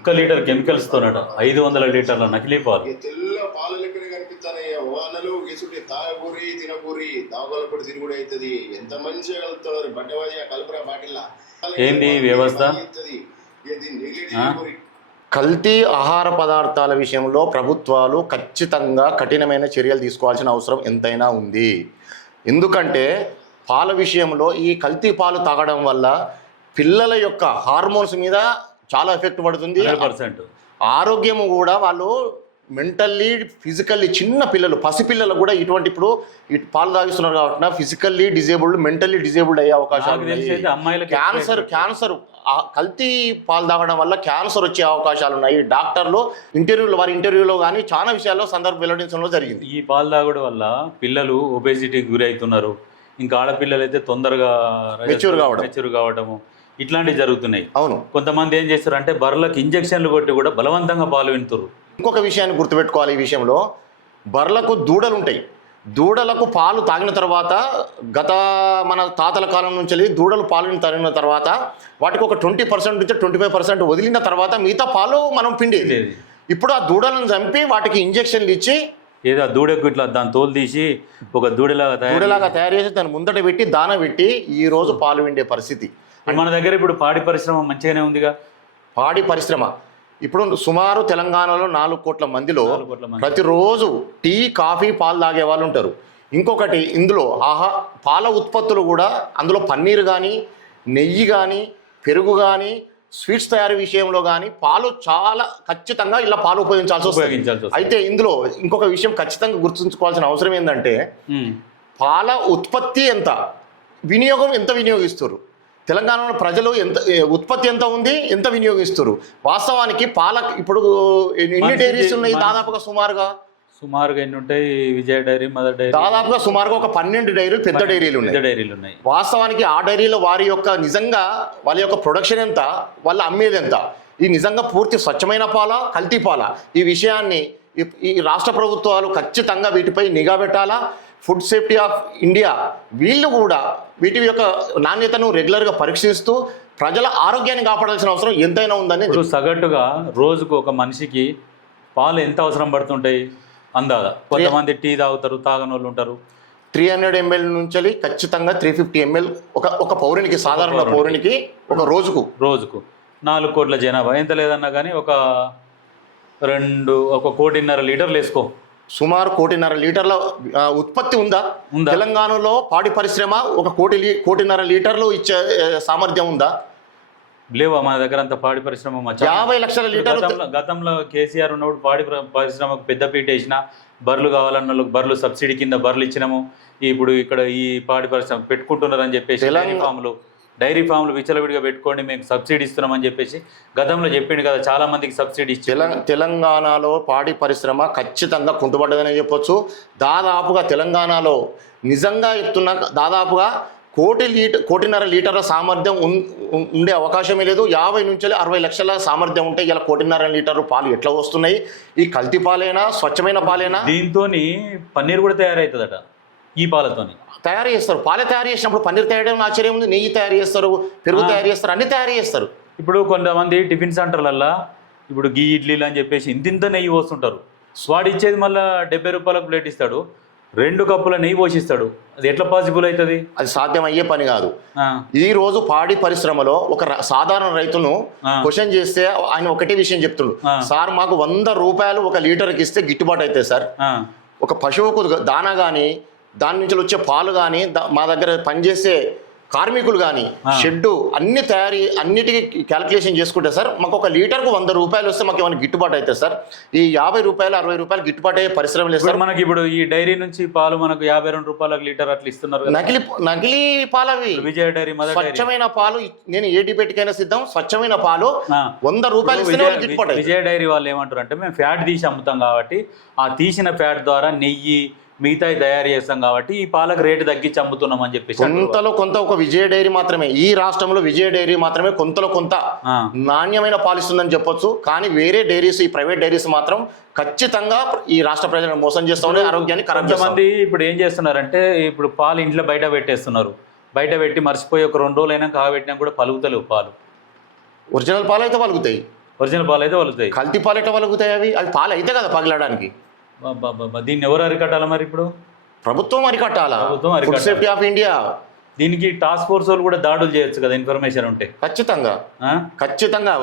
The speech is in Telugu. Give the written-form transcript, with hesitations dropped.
1 లీటర్ కెమికల్స్ తోనట 500 లీటర్ల నకిలీ పాలు. తెల్ల పాల లెక్కనే కనిపిస్తానయ్య. వానలు గిసుడి తాగకూరి తినకూరి దావకాల పొడి తిరుగుడు అవుతుంది. ఎంత మంచిగా కలుపుతారు బట్టవాజీ కలుపురా బాటిల్లా. ఏంది వ్యవస్థ? కల్తీ ఆహార పదార్థాల విషయంలో ప్రభుత్వాలు ఖచ్చితంగా కఠినమైన చర్యలు తీసుకోవాల్సిన అవసరం ఎంతైనా ఉంది. ఎందుకంటే పాల విషయంలో ఈ కల్తీ పాలు తాగడం వల్ల పిల్లల యొక్క హార్మోన్స్ మీద చాలా ఎఫెక్ట్ పడుతుంది. 100%. ఆరోగ్యము కూడా వాళ్ళు మెంటల్లీ ఫిజికల్లీ చిన్న పిల్లలు పసిపిల్లలు కూడా ఇటువంటి ఇప్పుడు పాలు తాగిస్తున్నారు కాబట్టి ఫిజికల్లీ డిజేబుల్డ్ మెంటల్లీ డిజేబుల్డ్ అయ్యే అవకాశాలు ఉన్నాయి. క్యాన్సర్ కల్తీ పాలు తాగడం వల్ల క్యాన్సర్ వచ్చే అవకాశాలు ఉన్నాయి. డాక్టర్లు వారి ఇంటర్వ్యూలో కానీ చాలా విషయాల్లో సందర్భం వెల్లడించడంలో జరిగింది. ఈ పాలు తాగడం వల్ల పిల్లలు ఒబేసిటీకి గురవుతున్నారు. ఇంకా ఆడపిల్లలు అయితే తొందరగా మెచ్యూర్ కావడము ఇట్లాంటివి జరుగుతున్నాయి. అవును. కొంతమంది ఏం చేస్తారు అంటే బర్రెలకు ఇంజక్షన్లు కొట్టి కూడా బలవంతంగా పాలు వింటున్నారు. ఇంకొక విషయాన్ని గుర్తుపెట్టుకోవాలి. ఈ విషయంలో బర్రెలకు దూడలు ఉంటాయి. దూడలకు పాలు తాగిన తర్వాత మన తాతల కాలం నుంచి దూడలు పాలు తాగిన తర్వాత వాటికి ఒక 20% నుంచి 25% వదిలిన తర్వాత మిగతా పాలు మనం పిండేది. ఇప్పుడు ఆ దూడలను చంపి వాటికి ఇంజక్షన్లు ఇచ్చి ఏదో దూడకు ఇట్లా దాని తోలు తీసి ఒక దూడలాగా తయారు చేసి దాన్ని ముందట పెట్టి దాన పెట్టి ఈ రోజు పాలు విండే పరిస్థితి మన దగ్గర. ఇప్పుడు పాడి పరిశ్రమ మంచిగానే ఉందిగా. పాడి పరిశ్రమ ఇప్పుడు సుమారు తెలంగాణలో 4 కోట్ల మందిలో ప్రతిరోజు టీ కాఫీ పాలు తాగే వాళ్ళు ఉంటారు. ఇంకొకటి ఇందులో పాల ఉత్పత్తులు కూడా అందులో పన్నీరు కానీ నెయ్యి కానీ పెరుగు కానీ స్వీట్స్ తయారీ విషయంలో కానీ పాలు చాలా ఖచ్చితంగా ఇలా పాలు ఉపయోగించాల్సి వస్తుంది. అయితే ఇందులో ఇంకొక విషయం ఖచ్చితంగా గుర్తుంచుకోవాల్సిన అవసరం ఏంటంటే పాల ఉత్పత్తి ఎంత, వినియోగం ఎంత వినియోగిస్తారు, తెలంగాణలో ప్రజలు ఉత్పత్తి ఎంత ఉంది, ఎంత వినియోగిస్తారు. వాస్తవానికి ఇప్పుడు ఎన్ని డైరీస్ ఉన్నాయి? దాదాపుగా సుమారుగా ఎన్ని ఉంటాయి? విజయ డైరీ, మదర్ డైరీ, దాదాపుగా సుమారుగా ఒక 12 డైరీలు పెద్ద డైరీలు ఉన్నాయి. వాస్తవానికి ఆ డైరీలో వారి యొక్క నిజంగా వాళ్ళ యొక్క ప్రొడక్షన్ ఎంత, వాళ్ళ అమ్మేది ఎంత, ఈ నిజంగా పూర్తి స్వచ్ఛమైన పాల కల్తీ పాల, ఈ విషయాన్ని ఈ రాష్ట్ర ప్రభుత్వాలు ఖచ్చితంగా వీటిపై నిఘా పెట్టాలా. ఫుడ్ సేఫ్టీ ఆఫ్ ఇండియా వీళ్ళు కూడా వీటి యొక్క నాణ్యతను రెగ్యులర్గా పరీక్షిస్తూ ప్రజల ఆరోగ్యాన్ని కాపాడాల్సిన అవసరం ఎంతైనా ఉందని. సగటుగా రోజుకు ఒక మనిషికి పాలు ఎంత అవసరం పడుతుంటాయి అందాదా? కొంతమంది టీ తాగుతారు, తాగని వాళ్ళు ఉంటారు. 300 ml నుంచి ఖచ్చితంగా 350 ml ఒక పౌరునికి, సాధారణ పౌరునికి ఒక రోజుకు 4 కోట్ల జనాభా ఎంత లేదన్నా కానీ ఒక 1.5 కోటిన్నర లీటర్లు వేసుకో. సుమారు 1.5 లీటర్ల ఉత్పత్తి ఉందా తెలంగాణలో? పాడి పరిశ్రమ 1 కోటిన్నర లీటర్లు ఇచ్చే సామర్థ్యం ఉందా? లేవా మన దగ్గర అంత పాడి పరిశ్రమ? 50 లక్షల లీటర్లు. గతంలో కేసీఆర్ ఉన్నప్పుడు పాడి పరిశ్రమకు పెద్దపీట వేసిన, బర్రెలు కావాలన్న వాళ్ళకి బర్రెలు సబ్సిడీ కింద బర్రెలు ఇచ్చినాము. ఇప్పుడు ఇక్కడ ఈ పాడి పరిశ్రమ పెట్టుకుంటున్నారని చెప్పేసి డైరీ ఫామ్లు విచ్చలవిడిగా పెట్టుకోండి, మేము సబ్సిడీ ఇస్తున్నామని చెప్పేసి గతంలో చెప్పిండు కదా, చాలా మందికి సబ్సిడీ ఇచ్చి. తెలంగాణలో పాడి పరిశ్రమ ఖచ్చితంగా కుంటుపడ్డదనే చెప్పొచ్చు. దాదాపుగా తెలంగాణలో నిజంగా చెప్తున్నా దాదాపుగా 1.5 లీటర్ల సామర్థ్యం ఉండే అవకాశమే లేదు. 50 నుంచి 60 లక్షల సామర్థ్యం ఉంటే ఇలా 1.5 లీటర్లు పాలు ఎట్లా వస్తున్నాయి? ఈ కల్తీ పాలేనా, స్వచ్ఛమైన పాలేనా? దీంతో పన్నీర్ కూడా తయారవుతుందట. ఈ పాలతోని తయారు చేస్తారు. పాలే తయారు చేసినప్పుడు పన్నీర్ తయారు చేయడం ఆశ్చర్యం ఉంది. నెయ్యి తయారు చేస్తారు, పెరుగు తయారు చేస్తారు, అన్ని తయారు చేస్తారు. ఇప్పుడు కొంతమంది టిఫిన్ సెంటర్లల్లో ఇప్పుడు గీ ఇడ్లీలు అని చెప్పేసి ఇంత నెయ్యి పోస్తుంటారు. వాడు ఇచ్చేది మళ్ళీ 70 రూపాయలకు ప్లేట్ ఇస్తాడు, 2 కప్పుల నెయ్యి పోషిస్తాడు. అది ఎట్లా పాసిబుల్ అవుతుంది? అది సాధ్యం అయ్యే పని కాదు. ఈ రోజు పాడి పరిశ్రమలో ఒక సాధారణ రైతును క్వశ్చన్ చేస్తే ఆయన ఒకటే విషయం చెప్తుండు, సార్ మాకు 100 రూపాయలు 1 లీటర్కి ఇస్తే గిట్టుబాటు అవుతుంది సార్. ఒక పశువుకు దానా కానీ దాని నుంచి వచ్చే పాలు కానీ మా దగ్గర పనిచేసే కార్మికులు కానీ షెడ్డు అన్నిటికీ క్యాలిక్యులేషన్ చేసుకుంటే సార్ మాకు 1 లీటర్కు 100 రూపాయలు వస్తే మాకు ఏమైనా గిట్టుబాటు అవుతుంది సార్. ఈ 50 రూపాయలు 60 రూపాయలు గిట్టుబాటు అయ్యే పరిశ్రమ లేదు సార్. మనకి ఇప్పుడు ఈ డైరీ నుంచి పాలు మనకు 52 రూపాయలకు లీటర్ అట్లా ఇస్తున్నారు. నకిలీ పాలు అవి. విజయ డైరీ, స్వచ్ఛమైన పాలు నేను ఏ డిబేట్కైనా సిద్ధం. స్వచ్ఛమైన పాలు 100 రూపాయలు ఇస్తేనే గిట్టుబాటు. విజయ డైరీ వాళ్ళు ఏమంటారు అంటే మేము ఫ్యాట్ తీసి అమ్ముతాం కాబట్టి ఆ తీసిన ఫ్యాట్ ద్వారా నెయ్యి మిగతాయి తయారు చేస్తాం కాబట్టి ఈ పాలకు రేటు తగ్గించి అమ్ముతున్నాం అని చెప్పేసి. కొంతలో కొంత ఒక విజయ డైరీ మాత్రమే, ఈ రాష్ట్రంలో విజయ డైరీ మాత్రమే కొంతలో కొంత నాణ్యమైన పాలిస్తుందని చెప్పొచ్చు. కానీ వేరే డైరీస్, ఈ ప్రైవేట్ డైరీస్ మాత్రం ఖచ్చితంగా ఈ రాష్ట్ర ప్రజలను మోసం చేస్తూ ఉండే, ఆరోగ్యాన్ని ఖరాబ్ చేస్తారు. కొంతమంది ఇప్పుడు ఏం చేస్తున్నారంటే ఇప్పుడు పాలు ఇంట్లో బయట పెట్టేస్తున్నారు. బయట పెట్టి మర్చిపోయి ఒక 2 రోజులు అయినా కాగబెట్టినా కూడా పలుకుతలేవు పాలు. ఒరిజినల్ పాలు అయితే పలుకుతాయి. ఒరిజినల్ పాలు అయితే వలుతాయి. కల్తీ పాలు ఎట్లా వలుగుతాయి? అవి పాలు అయితే కదా పగలడానికి. దీన్ని ఎవరు అరికట్టాలి మరి ఇప్పుడు? ప్రభుత్వం అరికట్టాలా, ప్రభుత్వం ఫుడ్ అరికట్టాలి. Safety of India. దీనికి టాస్క్ ఫోర్స్ వాళ్ళు కూడా దాడులు చేయొచ్చు కదా ఇన్ఫర్మేషన్ ఉంటే. ఖచ్చితంగా ఆ? ఖచ్చితంగా